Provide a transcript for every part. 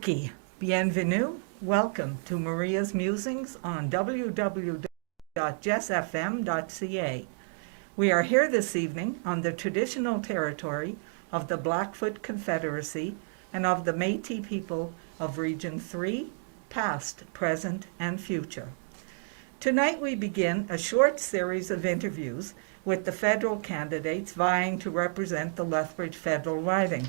Okie, bienvenue, welcome to Maria's Musings on www.jessfm.ca. We are here this evening on the traditional territory of the Blackfoot Confederacy and of the Métis people of Region 3, past, present, and future. Tonight we begin a short series of interviews with the federal candidates vying to represent the Lethbridge federal riding.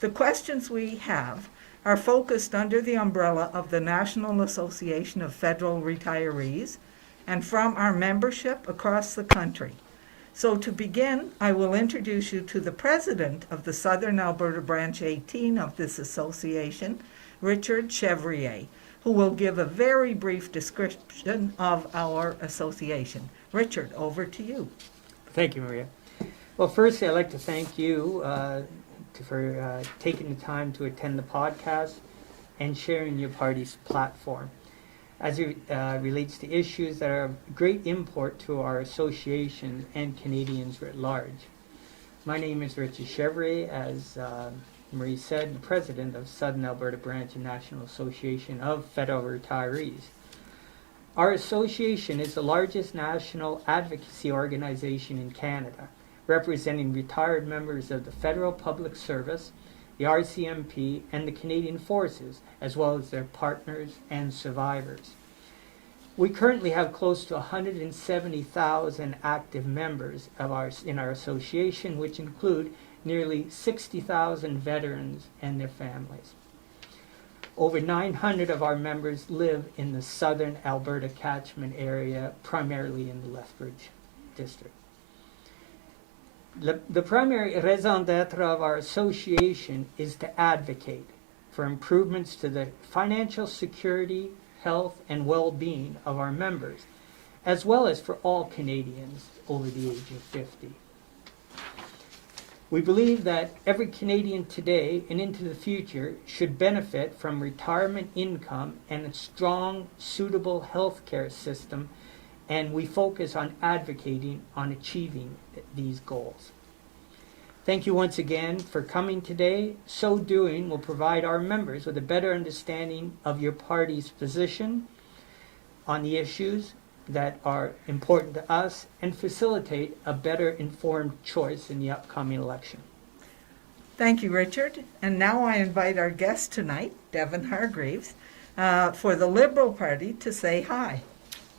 The questions we have are focused under the umbrella of the National Association of Federal Retirees and from our membership across the country. So to begin, I will introduce you to the president of the Southern Alberta Branch 18 of this association, Richard Chevrier, who will give a very brief description of our association. Richard, over to you. Thank you, Maria. Well, firstly, I'd like to thank you for taking the time to attend the podcast and sharing your party's platform as it relates to issues that are of great import to our association and Canadians writ large. My name is Richard Chevrier, as Marie said, the president of Southern Alberta Branch and National Association of Federal Retirees. Our association is the largest national advocacy organization in Canada, representing retired members of the Federal Public Service, the RCMP, and the Canadian Forces, as well as their partners and survivors. We currently have close to 170,000 active members in our association, which include nearly 60,000 veterans and their families. Over 900 of our members live in the Southern Alberta catchment area, primarily in the Lethbridge district. The primary raison d'etre of our association is to advocate for improvements to the financial security, health, and well-being of our members, as well as for all Canadians over the age of 50. We believe that every Canadian today and into the future should benefit from retirement income and a strong, suitable health care system, and we focus on advocating on achieving these goals. Thank you once again for coming today. So doing will provide our members with a better understanding of your party's position on the issues that are important to us and facilitate a better informed choice in the upcoming election. Thank you, Richard. And now I invite our guest tonight, Devin Hargreaves, for the Liberal Party to say hi.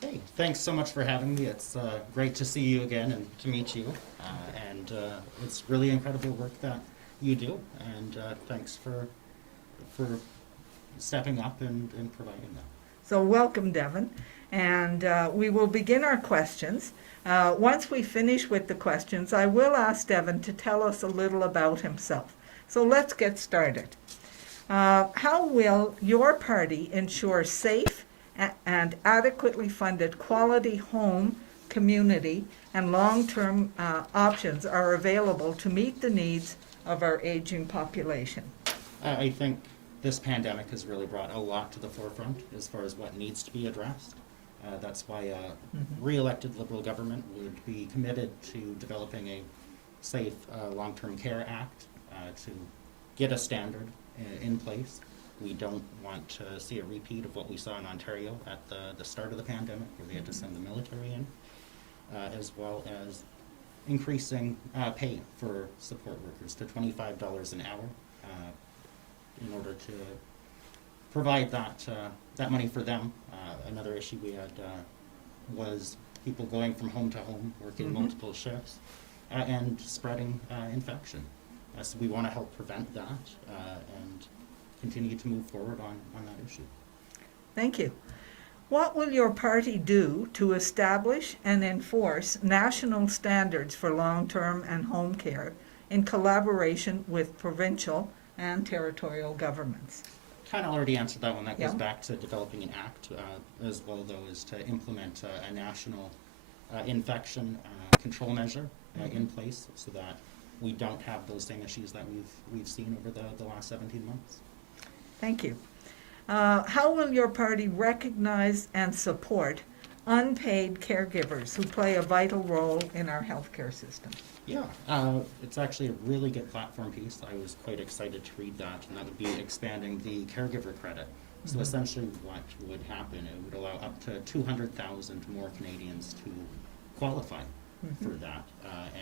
Hey, thanks so much for having me. It's great to see you again and to meet you. And it's really incredible work that you do. And thanks for stepping up and providing that. So welcome, Devin. And we will begin our questions. Once we finish with the questions, I will ask Devin to tell us a little about himself. So let's get started. How will your party ensure safe and adequately funded quality home, community, and long-term options are available to meet the needs of our aging population? I think this pandemic has really brought a lot to the forefront as far as what needs to be addressed. That's why a re-elected Liberal government would be committed to developing a safe long-term care act to get a standard in place. We don't want to see a repeat of what we saw in Ontario at the start of the pandemic, where they had to send the military in, as well as increasing pay for support workers to $25 an hour in order to provide that money for them. Another issue we had was people going from home to home, working multiple shifts, and spreading infection. So we want to help prevent that and continue to move forward on that issue. Thank you. What will your party do to establish and enforce national standards for long-term and home care in collaboration with provincial and territorial governments? Kind of already answered that one. That goes Yeah. back to developing an act, as well though as to implement a national infection control measure in place, so that we don't have those same issues that we've seen over the last 17 months. Thank you. How will your party recognize and support unpaid caregivers who play a vital role in our healthcare system. Yeah, it's actually a really good platform piece. I was quite excited to read that, and that would be expanding the caregiver credit. So essentially what would happen, it would allow up to 200,000 more Canadians to qualify for that.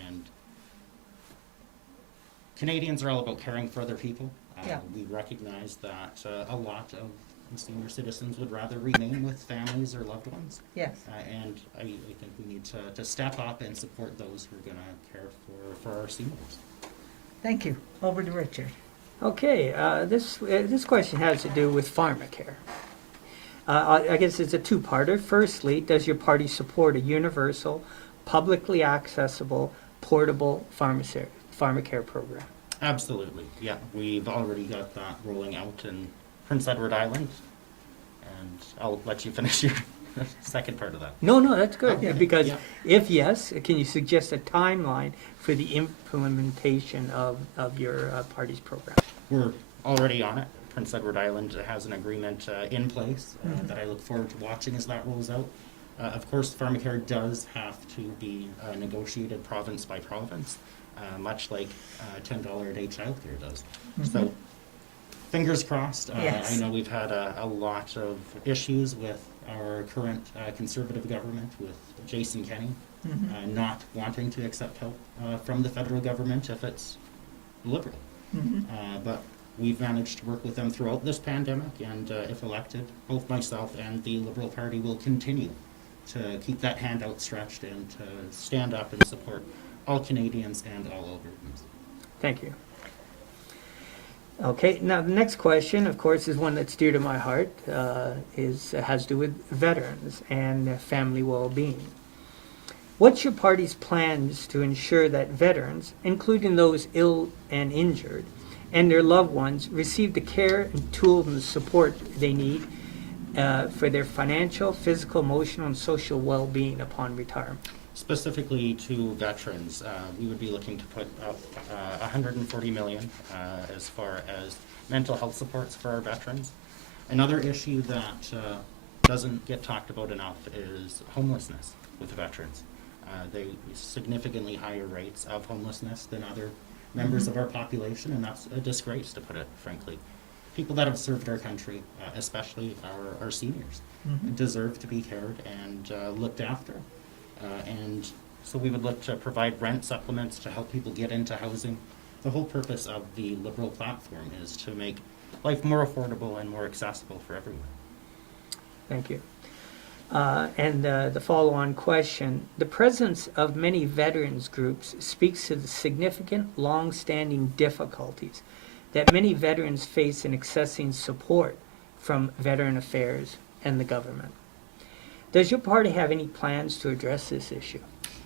And Canadians are all about caring for other people. Yeah. We recognize that a lot of senior citizens would rather remain with families or loved ones. Yes. And I think we need to step up and support those who are going to care for our seniors. Thank you. Over to Richard. Okay, this question has to do with pharmacare. I guess it's a two-parter. Firstly, does your party support a universal, publicly accessible, portable pharmacare program? Absolutely, yeah. We've already got that rolling out in Prince Edward Island, and I'll let you finish your second part of that. No, that's good. Okay, Because yeah. if yes, can you suggest a timeline for the implementation of your party's program? We're already on it. Prince Edward Island has an agreement in place that I look forward to watching as that rolls out. Of course, pharmacare does have to be negotiated province by province, much like $10 a day childcare does. So, fingers crossed. Yes. I know we've had a lot of issues with our current Conservative government, with Jason Kenney not wanting to accept help from the federal government if it's Liberal. But we've managed to work with them throughout this pandemic, and if elected, both myself and the Liberal Party will continue to keep that hand outstretched and to stand up and support all Canadians and all Albertans. Thank you. Okay, now the next question, of course, is one that's dear to my heart. Has to do with veterans and family well-being. What's your party's plans to ensure that veterans, including those ill and injured, and their loved ones, receive the care and tools and support they need for their financial, physical, emotional, and social well-being upon retirement? Specifically to veterans, we would be looking to put up $140 million as far as mental health supports for our veterans. Another issue that doesn't get talked about enough is homelessness with veterans. They significantly higher rates of homelessness than other members of our population, and that's a disgrace, to put it frankly. People that have served our country, especially our seniors, deserve to be cared and looked after. And so we would look to provide rent supplements to help people get into housing. The whole purpose of the Liberal platform is to make life more affordable and more accessible for everyone. Thank you. And the follow-on question, the presence of many veterans groups speaks to the significant, long-standing difficulties that many veterans face in accessing support from Veteran Affairs and the government. Does your party have any plans to address this issue?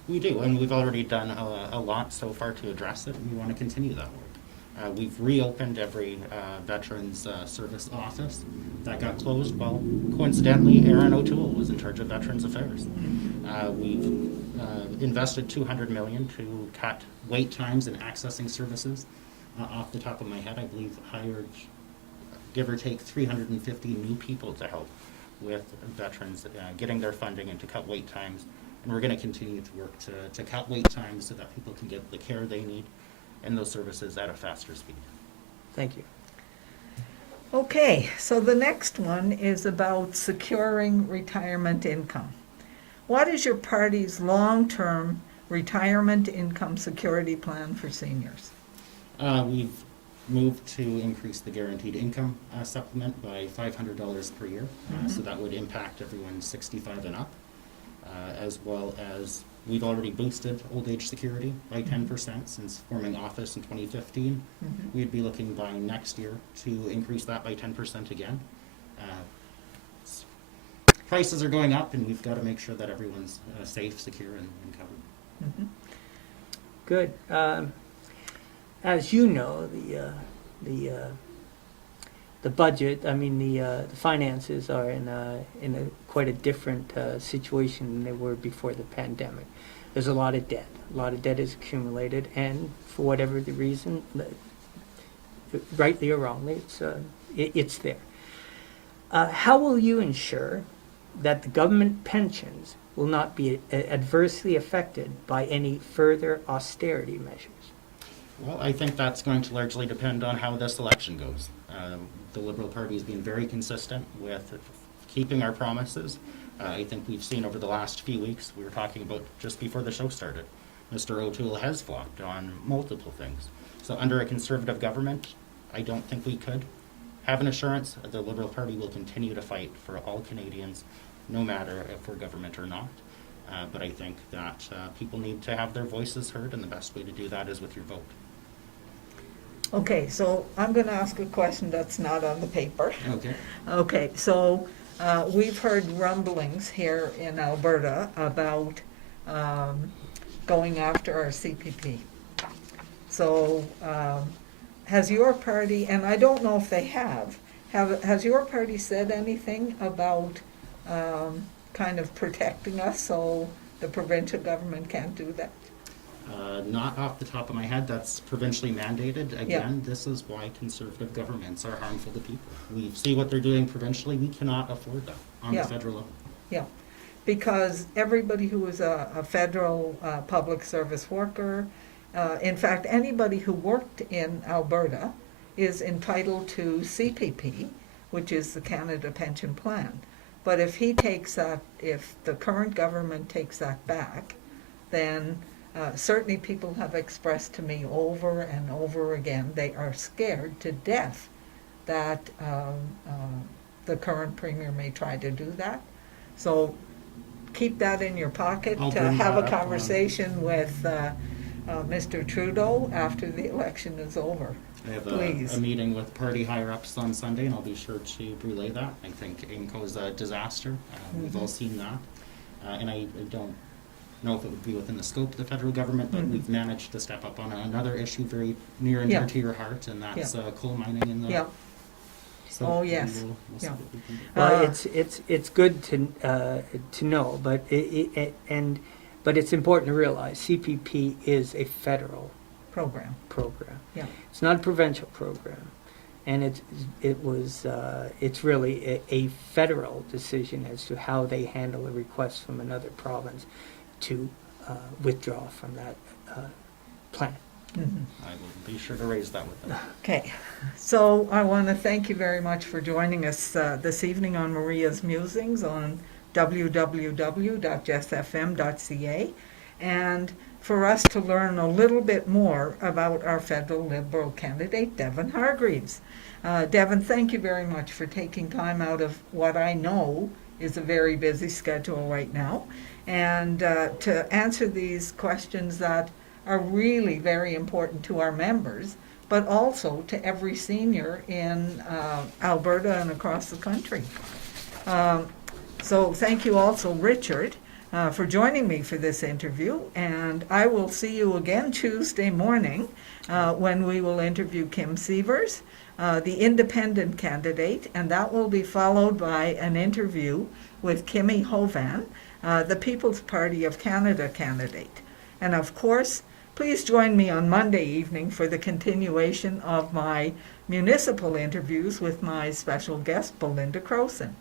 We do, and we've already done a lot so far to address it, and we want to continue that work. We've reopened every Veterans Service office that got closed. Well, coincidentally, Aaron O'Toole was in charge of Veterans Affairs. We've invested $200 million to cut wait times and accessing services. Off the top of my head, I believe hired, give or take, 350 new people to help with veterans getting their funding and to cut wait times. And we're going to continue to work to cut wait times so that people can get the care they need and those services at a faster speed. Thank you. Okay, so the next one is about securing retirement income. What is your party's long-term retirement income security plan for seniors? We've moved to increase the guaranteed income supplement by $500 per year. So that would impact everyone 65 and up, as well as we've already boosted old age security by 10% since forming office in 2015. We'd be looking by next year to increase that by 10% again. Prices are going up, and we've got to make sure that everyone's safe, secure, and covered. Good. As you know, the budget, I mean the finances are in a quite a different situation than they were before the pandemic. There's a lot of debt. A lot of debt is accumulated, and for whatever the reason, rightly or wrongly, it's there. How will you ensure that the government pensions will not be adversely affected by any further austerity measures? Well, I think that's going to largely depend on how this election goes. The Liberal Party has been very consistent with keeping our promises. I think we've seen over the last few weeks, we were talking about just before the show started, Mr. O'Toole has flopped on multiple things. So under a Conservative government, I don't think we could have an assurance the Liberal Party will continue to fight for all Canadians, no matter if we're government or not. But I think that people need to have their voices heard, and the best way to do that is with your vote. Okay, so I'm going to ask a question that's not on the paper. Okay. Okay, so we've heard rumblings here in Alberta about going after our CPP. So has your party, and I don't know if they has your party said anything about kind of protecting us so the provincial government can't do that? Not off the top of my head. That's provincially mandated. Again, this is why Conservative governments are harmful to people. We see what they're doing provincially. We cannot afford that on the federal level. Yeah, because everybody who is a federal public service worker, in fact, anybody who worked in Alberta is entitled to CPP, which is the Canada Pension Plan. But if he takes that, if the current government takes that back, then certainly people have expressed to me over and over again, they are scared to death that the current premier may try to do that. So keep that in your pocket I'll to bring have that a up conversation with Mr. Trudeau after the election is over. I have Please. a meeting with party higher-ups on Sunday, and I'll be sure to relay that. I think AIMCO's a disaster. We've all seen that. And I don't know if it would be within the scope of the federal government, but we've managed to step up on another issue very near and dear to your heart, and that's coal mining in the... Yeah. So Oh, yes. we'll see Yeah. what we can do. Well, it's good to know, but but it's important to realize CPP is a federal Program. program. Yeah. It's not a provincial program, and it's really a federal decision as to how they handle a request from another province to withdraw from that plan. Mhm. I will be sure to raise that with them. Okay, so I want to thank you very much for joining us this evening on Maria's Musings on www.jessfm.ca, and for us to learn a little bit more about our federal Liberal candidate, Devin Hargreaves. Devin, thank you very much for taking time out of what I know is a very busy schedule right now, and to answer these questions that are really very important to our members, but also to every senior in Alberta and across the country. So thank you also, Richard, for joining me for this interview, and I will see you again Tuesday morning when we will interview Kim Sievers, the independent candidate, and that will be followed by an interview with Kimmy Hovan, the People's Party of Canada candidate. And of course, please join me on Monday evening for the continuation of my municipal interviews with my special guest, Belinda Crowson.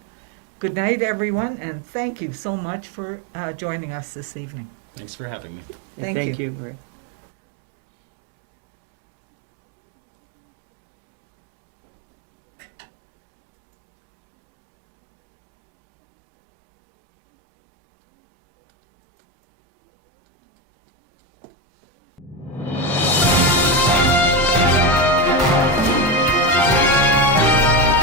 Good night, everyone, and thank you so much for joining us this evening. Thanks for having me. Thank Thank you. you, Marie.